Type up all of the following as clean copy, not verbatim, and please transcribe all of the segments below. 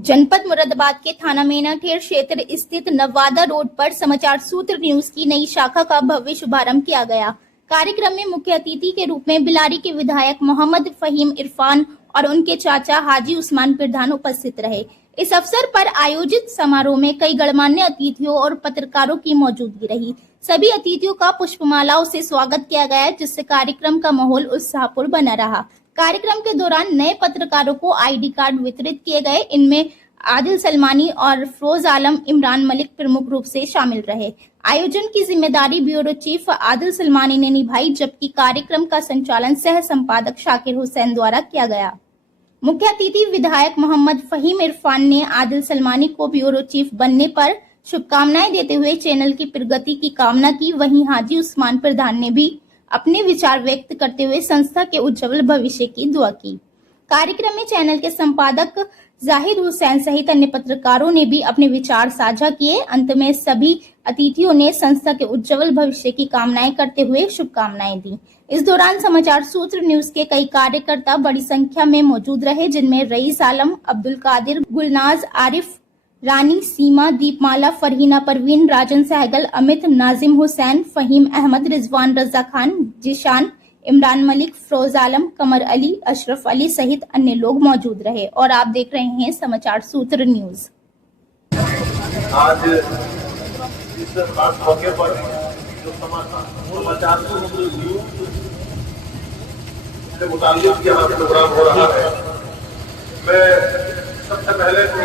जनपद मुरादाबाद के थाना मेनाठेर क्षेत्र स्थित नवादा रोड पर समाचार सूत्र न्यूज की नई शाखा का भव्य शुभारंभ किया गया। कार्यक्रम में मुख्य अतिथि के रूप में बिलारी के विधायक मोहम्मद फहीम इरफान और उनके चाचा हाजी उस्मान प्रधान उपस्थित रहे। इस अवसर पर आयोजित समारोह में कई गणमान्य अतिथियों और पत्रकारों की मौजूदगी रही। सभी अतिथियों का पुष्पमालाओं से स्वागत किया गया, जिससे कार्यक्रम का माहौल उत्साहपूर्ण बना रहा। कार्यक्रम के दौरान नए पत्रकारों को आईडी कार्ड वितरित किए गए। इनमें आदिल सलमानी और फिरोज आलम इमरान मलिक प्रमुख रूप से शामिल रहे। आयोजन की जिम्मेदारी ब्यूरो चीफ आदिल सलमानी ने निभाई, जबकि कार्यक्रम का संचालन सह संपादक शाकिर हुसैन द्वारा किया गया। मुख्य अतिथि विधायक मोहम्मद फहीम इरफान ने आदिल सलमानी को ब्यूरो चीफ बनने पर शुभकामनाएं देते हुए चैनल की प्रगति की कामना की। वहीं हाजी उस्मान प्रधान ने भी अपने विचार व्यक्त करते हुए संस्था के उज्जवल भविष्य की दुआ की। कार्यक्रम में चैनल के संपादक जाहिद हुसैन सहित अन्य पत्रकारों ने भी अपने विचार साझा किए। अंत में सभी अतिथियों ने संस्था के उज्जवल भविष्य की कामनाएं करते हुए शुभकामनाएं दी। इस दौरान समाचार सूत्र न्यूज के कई कार्यकर्ता बड़ी संख्या में मौजूद रहे, जिनमें रईस आलम, अब्दुल कादिर, गुलनाज, आरिफ, रानी, सीमा, दीपमाला, फरहीना परवीन, राजन सहगल, अमित, नाजिम हुसैन, फहीम अहमद, रिजवान रजा खान, जिशान, इमरान मलिक, फिरोज आलम, कमर अली, अशरफ अली सहित अन्य लोग मौजूद रहे। और आप देख रहे हैं समाचार सूत्र न्यूज। आज इस खास मौके पर जो समाचार सूत्र न्यूज से मुताल्लिक यहाँ प्रोग्राम हो रहा है, मैं सबसे पहले इसके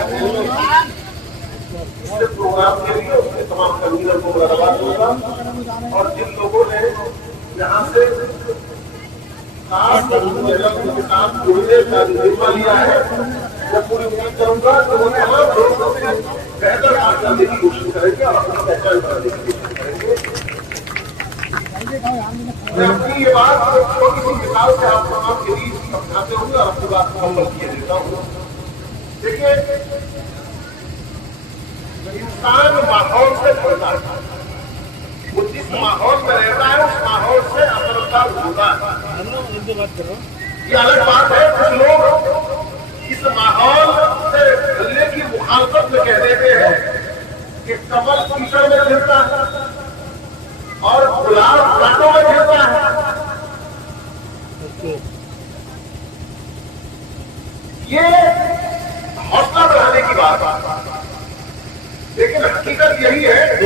प्रोग्राम के लिए उसके तमाम कन्वीनर को धन्यवाद दूंगा और जिन लोगों ने यहाँ से उनके साथ जुड़ने का जिम्मा लिया है, मैं पूरी उम्मीद करूंगा कि वो तमाम लोगों से बेहतर काम करने की कोशिश करेंगे और अपनी पहचान करने की कोशिश करेंगे। मैं अपनी ये बात छोटी सी मिसाल से आप तमाम के बीच समझाते होंगे और अपनी बात मुकम्मल किए देता हूँ। देखिए, इंसान माहौल से बढ़ता है, वो जिस माहौल में रहता है उस माहौल से असरदार होता है। ये अलग बात है, कुछ लोग इस माहौल से चलने की मुखालफत में कह देते हैं कि कमल कीचड़ में गिरता है और गुलाब कांटों में गिरता है। ये हौसला बढ़ाने की बात, लेकिन हकीकत यही है कि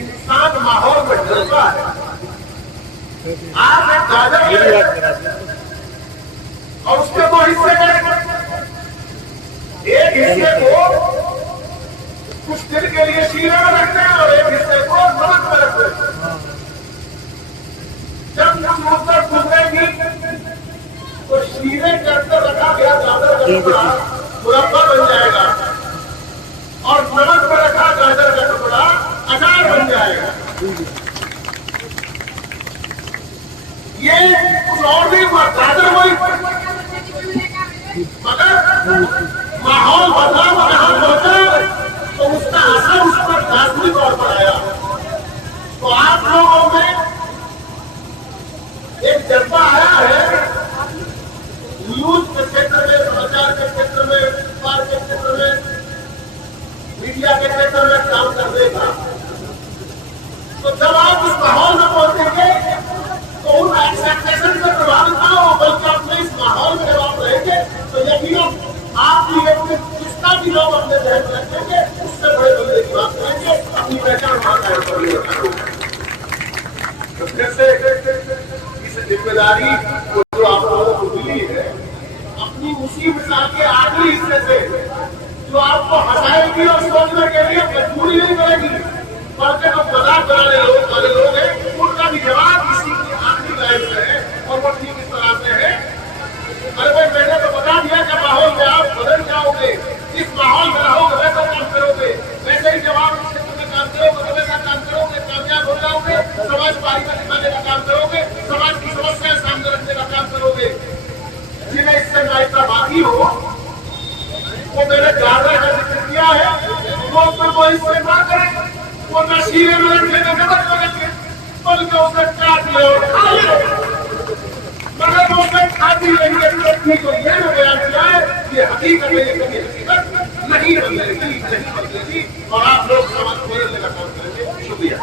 इंसान माहौल में डरता है। आप एक गाजर और उसके दो हिस्से करें, एक हिस्से को कुछ दिन के लिए शीरे में रखते हैं और एक हिस्से को नमक में रखते हैं। जब कुछ मुद्दत गुजरेगी तो शीरे के अंदर रखा गया गाजर का टुकड़ा मुरब्बा बन जाएगा और नमक पर रखा गाजर का टुकड़ा अचार बन जाएगा। ये कुछ और नहीं हुआ, गाजर वही, मगर माहौल बदला, जहां पहुंचा तो उसका असर उस पर लाजमी तौर पर आया। तो आप लोगों में एक जज्बा आया है न्यूज के क्षेत्र में, समाचार के क्षेत्र में, अखबार के क्षेत्र में, मीडिया के क्षेत्र में काम करने का। तो जब आप इस माहौल में पहुंचेंगे तो उन एक्सपेक्टेशन से प्रभावित ना हो, बल्कि अपने इस माहौल में जब आप रहेंगे तो यकीनन आपकी जिसका भी लोग अपने जहन में रखेंगे उससे बड़े बंदे की बात करेंगे, अपनी पहचान वहां तो फिर से इस जिम्मेदारी को जो आप लोगों को मिली है, अपनी उसी मिसाल के आखिरी हिस्से से जो आपको हंसाएगी और सोचने के लिए मजबूरी नहीं करेगी, बल्कि जो मजाक बनाने वाले लोग हैं उनका भी जवाब इसी की आखिरी लाइन से है और वो ठीक इस तरह से है। अरे भाई, मैंने तो बता दिया कि माहौल में आप बदल जाओगे, इस माहौल में रहोगे, वैसा काम करोगे, वैसे ही जवाब इस क्षेत्र में काम करोगे, वैसा काम करोगे, कामयाब हो जाओगे, समाज पारिवारिक दिखाने का काम करोगे, समाज की समस्याएं सामने रखने का काम करोगे। जिन्हें इससे नायिका बाकी हो, वो मैंने गाजर का जिक्र किया है, वो उसमें कोई इससे ना करे, वो न शीरे में रखे, न नमक में रखे, बल्कि उसे काट ले और खा ले। मगर वो उसे खाती रही है, तो ये बयान किया है ये हकीकत है, ये कभी हकीकत नहीं बदलेगी, नहीं बदलेगी और आप लोग समाज बदलने का काम करेंगे। शुक्रिया।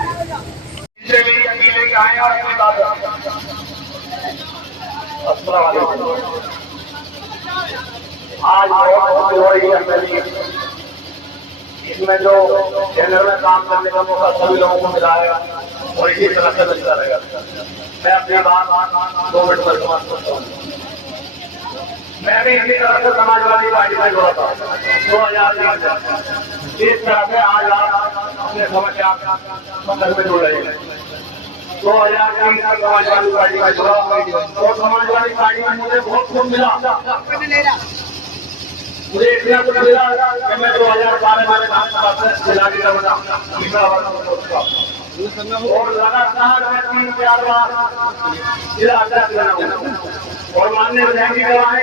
आज बहुत हो रही है मेरी, इसमें जो चैनल में काम करने का मौका सभी लोगों को मिला है और इसी तरह से मिलता रहेगा। मैं अपनी बात 2 मिनट पर समाप्त करता हूँ। मैं भी इसी तरह से समाजवादी पार्टी में जुड़ा था 2003 से। इस तरह से आज आप अपने समाचार संदर्भ में जुड़ रहे हैं। 2003 से समाजवादी पार्टी में जुड़ा और समाजवादी पार्टी में मुझे बहुत कुछ मिला। मुझे इतना कुछ मिला कि मैं 2012 में विधानसभा से जिला बना और लगातार मैं 3-4 बार जिला अध्यक्ष बना और माननीय विधायक जी गवाह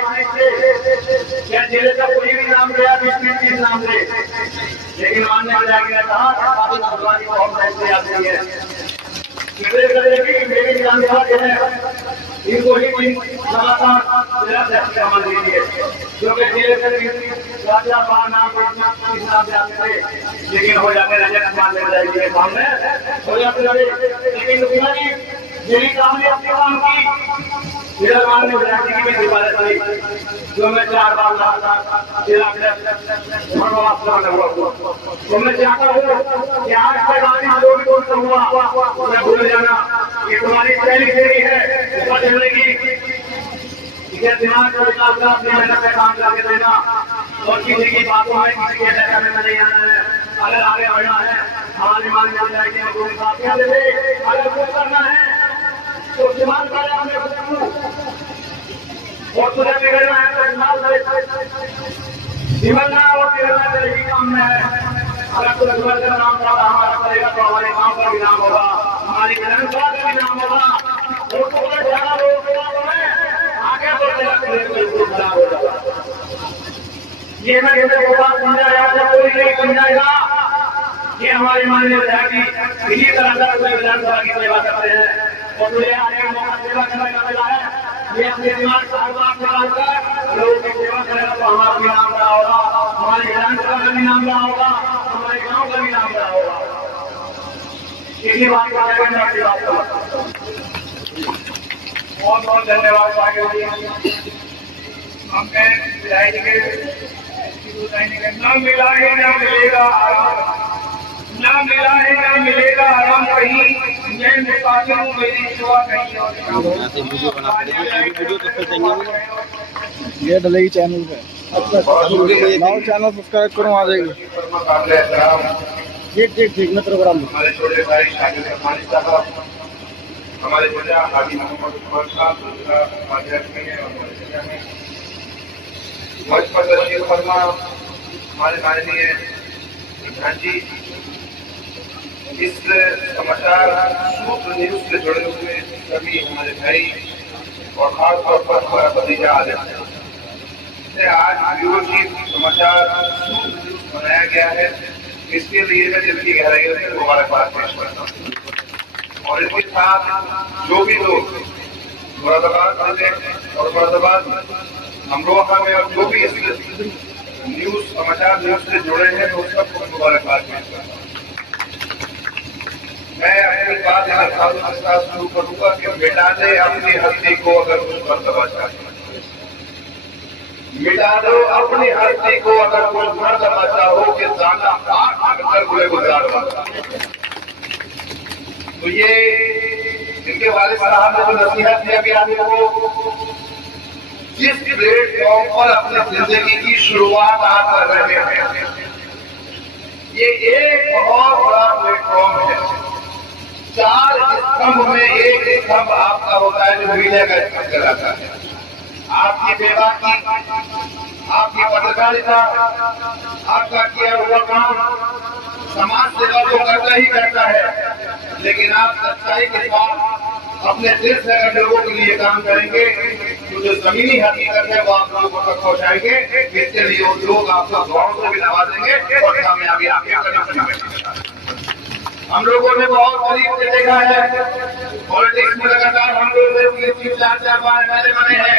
क्या जिले का कोई भी नाम लिया 20-30 नाम ले, लेकिन माननीय विधायक ने कहा भगवान को हम ऐसे याद नहीं है मेरी विधानसभा जो है इनको ही लगातार जिला अध्यक्ष मान लीजिए, क्योंकि जिले से राजा बार नाम जाते थे लेकिन हो जाते रजत मान ले सामने हो जाते रहे, लेकिन यही काम ने अपने काम की जिला माननीय विधायक जी की भी सिफारिश थी जो मैं 4 बार जिला अध्यक्ष तो मैं चाहता हूँ कि आज से गाड़ी जो भी कौन हुआ मैं भूल जाना, ये तुम्हारी पहली देरी है चलने की, इसे दिमाग का विकास का अपनी मेहनत से काम करके देना और किसी की बातों में किसी के करने में नहीं आना है। अगर आगे बढ़ना है हमारी माननीय विधायक जी को साथियां दे, अगर कुछ करना है तो दिमाग का हमें और तुझे बिगड़ना है तो निमलना और बिगड़ना तो यही काम में है। अगर तुझे सुबह का नाम हमारा करेगा तो हमारे गाँव का भी नाम होगा, हमारी विधानसभा का भी नाम होगा और तुम्हें ज्यादा लोग आगे बढ़ खराब हो जाएगा। ये मैं होगा समझाया कोई नहीं समझाएगा। ये हमारे माननीय विधायक जी इसी तरह का कोई विधानसभा की सेवा करते हैं और तुझे आने का मौका सेवा करने का मिला है। ये अपने दिमाग का लोगों की सेवा करेगा तो हमारा भी नाम रहा होगा, हमारे विधानसभा का भी नाम रहा होगा, हमारे गांव का भी नाम रहा होगा। इसी बात को आगे मैं आपकी बात करता हूँ। बहुत बहुत धन्यवाद हमने विधायक के न मिला है न मिलेगा आराम, न मिला है न मिलेगा आराम कहीं, मैं मुसाफिर हूँ मेरी सेवा कहीं और ये डलेगी चैनल पे, चैनल सब्सक्राइब करो आ जाएगी। ठीक मित्र प्रोग्राम हमारे छोटे भाई शाकिर रहमानी साहब, हमारे बेटा हाजी मोहम्मद उमर साहब अध्यक्ष हैं और मंच पर तशरीफ फरमा हमारे माननीय प्रधान जी, इस समाचार सूत्र न्यूज से जुड़े हुए सभी हमारे भाई और खास तौर पर हमारा भतीजा आदर्श से आज व्यूअरशिप समाचार सूत्र न्यूज बनाया गया है, इसके लिए मैं दिल की गहराइयों से मुबारकबाद पेश करता हूँ। और इसके साथ जो भी लोग मुरादाबाद और मुरादाबाद अमरोहा में और जो भी इस न्यूज समाचार न्यूज से जुड़े हैं तो सबको मुबारकबाद पेश करता हूँ। मैं अपनी बात के साथ शुरू करूंगा कि मिटा दे अपनी हस्ती को अगर कुछ मर्तबा चाहे, मिटा दो अपनी हस्ती को अगर कुछ मर्तबा चाहो कि जाना पार कर गुले गुजार वाला। तो ये इनके वालिद साहब ने जो नसीहत दिया कि आपको जिस प्लेटफॉर्म पर अपनी जिंदगी की शुरुआत आप कर रहे हैं, ये एक बहुत बड़ा प्लेटफॉर्म है। 4 स्तंभ में एक स्तंभ आपका होता है जो मीडिया का स्तंभ कहलाता है। आपकी सेवा की, आपकी पत्रकारिता, आपका किया हुआ काम समाज सेवा तो करता ही करता है, लेकिन आप सच्चाई के साथ अपने दिल से अगर लोगों के लिए काम करेंगे तो जो जमीनी हकीकत है वो आप लोगों तक पहुंचाएंगे। इसके लिए वो लोग आपको दुआओं से भी नवाजेंगे और कामयाबी आपके कदम। हम लोगों ने बहुत करीब से देखा है पॉलिटिक्स में लगातार हम लोग 4-4 बार पहले बने हैं,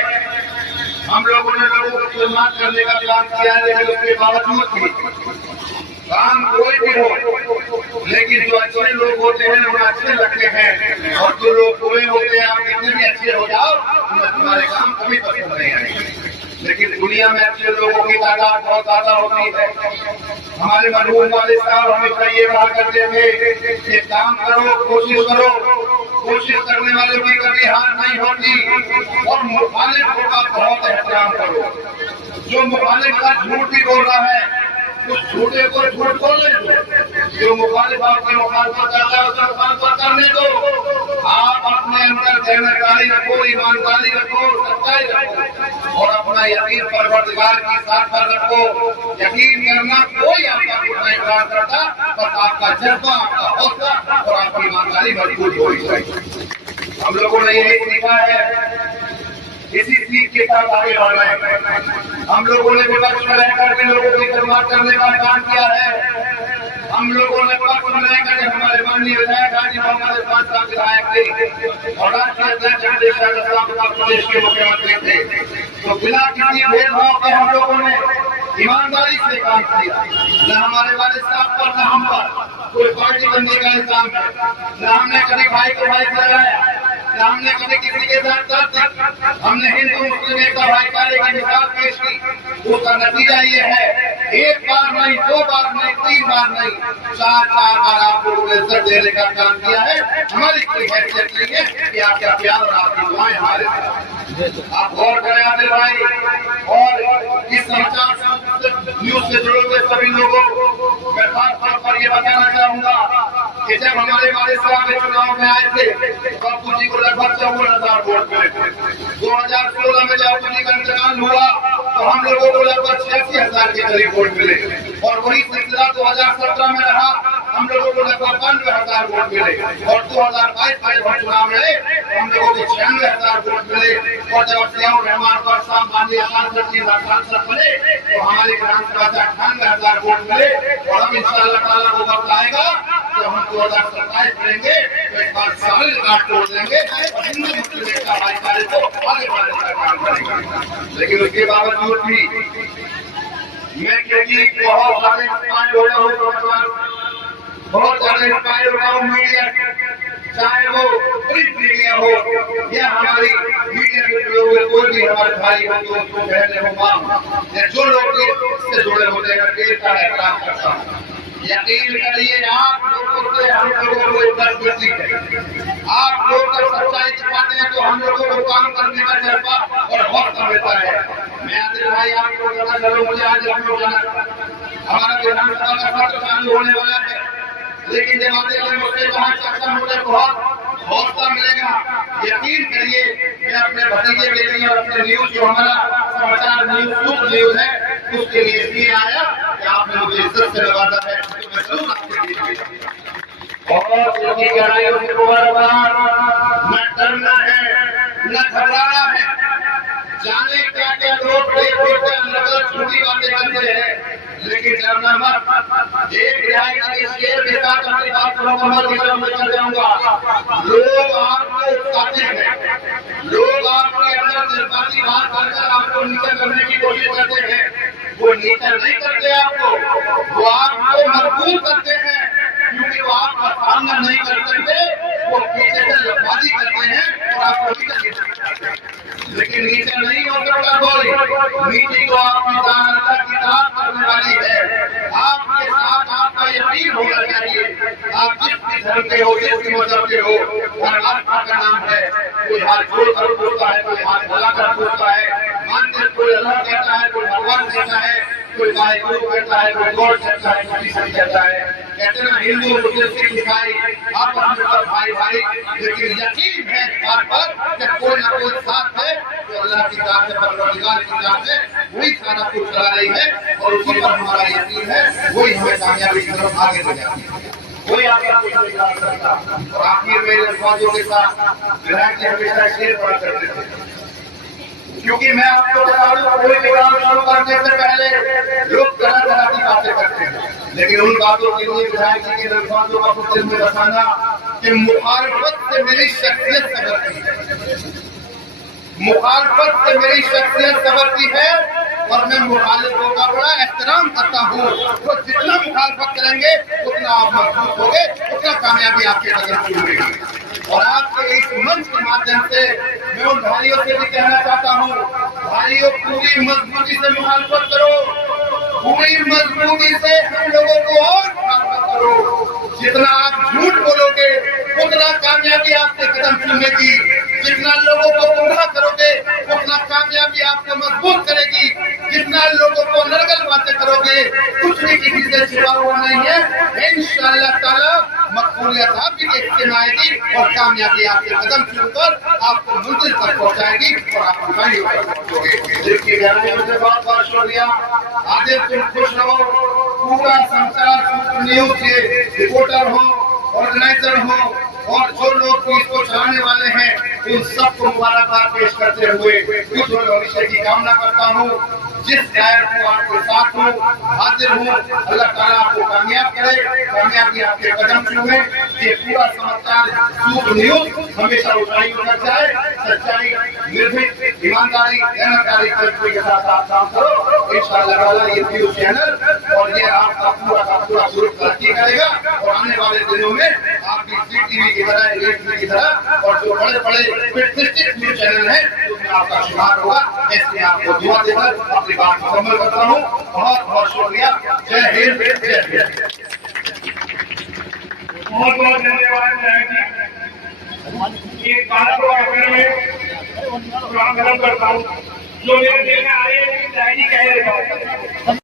हम लोगों ने लोगों को खिदमत करने का काम किया है, लेकिन उसके बावजूद भी काम कोई भी हो, लेकिन जो अच्छे लोग होते हैं उन्हें अच्छे लगते हैं, और जो लोग बुरे होते हैं आप कितने भी अच्छे हो जाओ तुम्हारे काम कभी पसंद नहीं आएंगे। लेकिन दुनिया में अच्छे लोगों की तादाद बहुत ज्यादा होती है। हमारे मरहूम वाले साहब हमेशा ये कहा करते थे कि काम करो, कोशिश करो, कोशिश करने वालों की कभी हार नहीं होती, और मुखालिफों का बहुत एहतराम करो। जो मुखालिफ का झूठ भी बोल रहा है उस झूठे को झूठ बोलने दो, जो मुखालिफ आपके मुखालफत करता है उसे मुखालफत करने दो। आप अपने अंदर जिम्मेदारी रखो, ईमानदारी रखो, सच्चाई रखो, और अपना यकीन परवरदिगार की साथ पर रखो। यकीन करना कोई आपका कुछ नहीं खराब करता, बस आपका जज्बा, आपका हौसला और आपकी ईमानदारी मजबूत होनी चाहिए। हम लोगों ने यही सीखा है, इसी सीख के साथ आगे बढ़ना है। हम लोगों ने विपक्ष में रहकर भी लोगों की खिदमत करने का काम किया है। हम लोगों ने पक्ष में रहकर हमारे माननीय विधायक हाजी मोहम्मद इरफान साहब विधायक थे और राष्ट्रीय अध्यक्ष उत्तर प्रदेश के मुख्यमंत्री थे, तो बिना किसी भेदभाव के हम लोगों ने ईमानदारी से काम किया। न हमारे वाले साहब पर न हम पर कोई पार्टी बनने का इल्जाम है, न हमने कभी भाई को भाई लगाया, न हमने कभी किसी के साथ दर्द, हमने हिंदू मुस्लिम एकता भाईचारे की मिसाल पेश की। उसका नतीजा ये है, एक बार नहीं, दो बार नहीं, तीन बार नहीं, चार बार आप लोगों ने इज्जत देने का काम किया है। हमारी कोई हैसियत नहीं है कि आपका प्यार और आपकी दुआएं हमारे साथ। आप गौर करें आदिल भाई, और इस समाचार न्यूज से जुड़े हुए सभी लोगों को मैं खास तौर पर ये बताना चाहूंगा कि जब हमारे वाले साहब चुनाव में आए थे तो बापू जी को लगभग 54,000 वोट मिले थे। 2016 में जब बापू जी का इंतकाल हुआ तो हम लोगों को लगभग 86,000 के करीब वोट मिले, और वही सिलसिला 2017 में रहा। हम लोगों को लगभग 92,000 वोट मिले, और 2022 में जब चुनाव लड़े हम लोगों को 96,000 वोट मिले, और जब सियाउर रहमान पर साहब माननीय सांसद बने तो हमारी विधानसभा से 98,000 वोट मिले। और अब इंशाअल्लाह ताला वो वक्त आएगा तो हम 2027 करेंगे तो एक बार सारे रिकॉर्ड तोड़ देंगे और हिंदू मुस्लिम एकता भाईचारे को आगे बढ़ाने का काम करेंगे। लेकिन उसके बावजूद भी मैं क्योंकि बहुत सारे इंस्पायर हो रहा हूँ, बहुत सारे इंस्पायर हो रहा हूँ मीडिया, चाहे वो प्रिंट मीडिया हो या हमारी मीडिया के लोग, कोई भी हमारे भाई हो, दोस्त हो, बहने हो, माँ या जो लोग इससे जुड़े होते हैं देश का एहतराम करता हूँ। यकीन करिए आप लोगों से हम लोगों को एक मजबूती है। आप लोग जब सच्चाई छिपाते हैं तो हम लोगों को काम करने का जज्बा और हौसला मिलता है। मैं आदिल भाई आप लोग जाना चलो, मुझे आज हम लोग जाना, हमारा विधानसभा का सत्र चालू होने वाला है, लेकिन जब आते हैं मुझसे कहा चर्चा मुझे बहुत हौसला मिलेगा। यकीन करिए मैं अपने भतीजे के लिए और अपने न्यूज जो हमारा समाचार न्यूज है उसके लिए इसलिए आया कि आपने मुझे इज्जत से नवाजा है, तो मैं जरूर आपके लिए बहुत लगी गहराइयों से मुबारकबाद। न डरना है न घबराना है, जाने क्या क्या लोग छोटी बातें करते हैं, लेकिन डरना मत। एक रिहाई के शेर के साथ अपनी बात को मुकम्मल कर जाऊंगा। लोग आपको उकसाते हैं, लोग आपके अंदर जज्बाती बात करकर आपको नीचे करने की कोशिश करते हैं। वो नीचे नहीं करते आपको, वो आपको मजबूर करते हैं, क्योंकि वो आपका सामना नहीं कर सकते, वो पीछे से लफाजी करते हैं और आपको नीचे करते हैं। लेकिन नीचे नहीं हो सकता कोई, नीचे तो आपकी जान अल्लाह की ताकत करने वाली है। आपके साथ आपका यकीन होना चाहिए। आप जिस भी धर्म के हो, जिस भी मजहब के हो, परमात्मा का नाम है। कोई हाथ जोड़कर पूछता है, कोई हाथ हिलाकर पूछता है, मानते कोई अल्लाह कहता है, कोई भगवान कहता है, कोई वाहिगुरु कहता है, कोई गॉड कहता है, कोई ईसा कहता है। कहते ना हिंदू मुस्लिम सिख ईसाई आपस में सब भाई भाई, लेकिन यकीन है इस बात पर कि कोई ना कोई साथ है जो अल्लाह की जात है, परवरदिगार की जात है, वही सारा कुछ चला रही है और उसी पर हमारा यकीन है, वही हमें कामयाबी की तरफ आगे ले जाती है। कोई आपका कुछ नहीं कर सकता। और आखिर में अल्फाजों के साथ विधायक जी हमेशा शेर पढ़ा करते थे, क्योंकि मैं आपको बता दूं कोई भी काम शुरू करने से पहले लोग तरह तरह की बातें करते हैं, लेकिन उन बातों के लिए विधायक जी के अल्फाजों का कुछ दिल में रखाना कि मुखालफत से मेरी शख्सियत से बढ़ती है। मुखालफत से मेरी शख्सियत सबकती है और मैं मुखालिफों का बड़ा एहतराम करता हूँ। वो जितना मुखालफत करेंगे उतना आप मजबूत होगे, उतना कामयाबी आपके कदम चूमेगी। और आपके इस मंच के माध्यम से मैं उन भाइयों से भी कहना चाहता हूँ, भाइयों पूरी मजबूती से मुखालफत करो, पूरी मजबूती से हम लोगों को और मुखालफत करो। जितना आप झूठ बोलोगे उतना कामयाबी आपके कदम चूमेगी, जितना लोगों को गुमराह करोगे उतना कामयाबी आपको मजबूत करेगी, जितना लोगों को नरगल बातें करोगे कुछ भी किसी से छिपा हुआ नहीं है। इंशाअल्लाह ताला मकबूलियत आपकी देखते में आएगी और कामयाबी आपके कदम चूमकर आपको मंजिल तक पहुंचाएगी और आप कामयाबी तक पहुंचोगे। जिसकी जाने मुझे बहुत बहुत शुक्रिया। आगे तुम खुश रहो, पूरा संसार न्यूज के रिपोर्टर हो, ऑर्गेनाइजर हो और जो लोग इसको चलाने वाले हैं इन सबको मुबारकबाद पेश करते हुए उज्ज्वल भविष्य की कामना करता हूँ। जिस गायक को आपके साथ हूँ, हाजिर हूँ, अल्लाह ताला आपको कामयाब करे, कामयाबी आपके कदम चूमे। ये पूरा समाचार सूप न्यूज हमेशा ऊंचाई उतर जाए, सच्चाई, निर्भीक, ईमानदारी, मेहनतदारी के साथ आप काम करो। इंशाअल्लाह ताला ये न्यूज चैनल और ये आपका पूरा ग्रुप तरक्की करेगा और आने वाले दिनों में आप भी जी टीवी की तरह, टीवी की तरह और जो बड़े बड़े प्रतिष्ठित न्यूज चैनल है उसमें आपका शुमार होगा। ऐसे आपको दुआ देकर अपनी बात मुकम्मल करता हूँ। बहुत बहुत शुक्रिया। जय हिंद, जय हिंद। बहुत बहुत धन्यवाद जी। एक बात को आखिर में करता हूँ, जो मेरे दिल में आ रही है कह देता हूँ।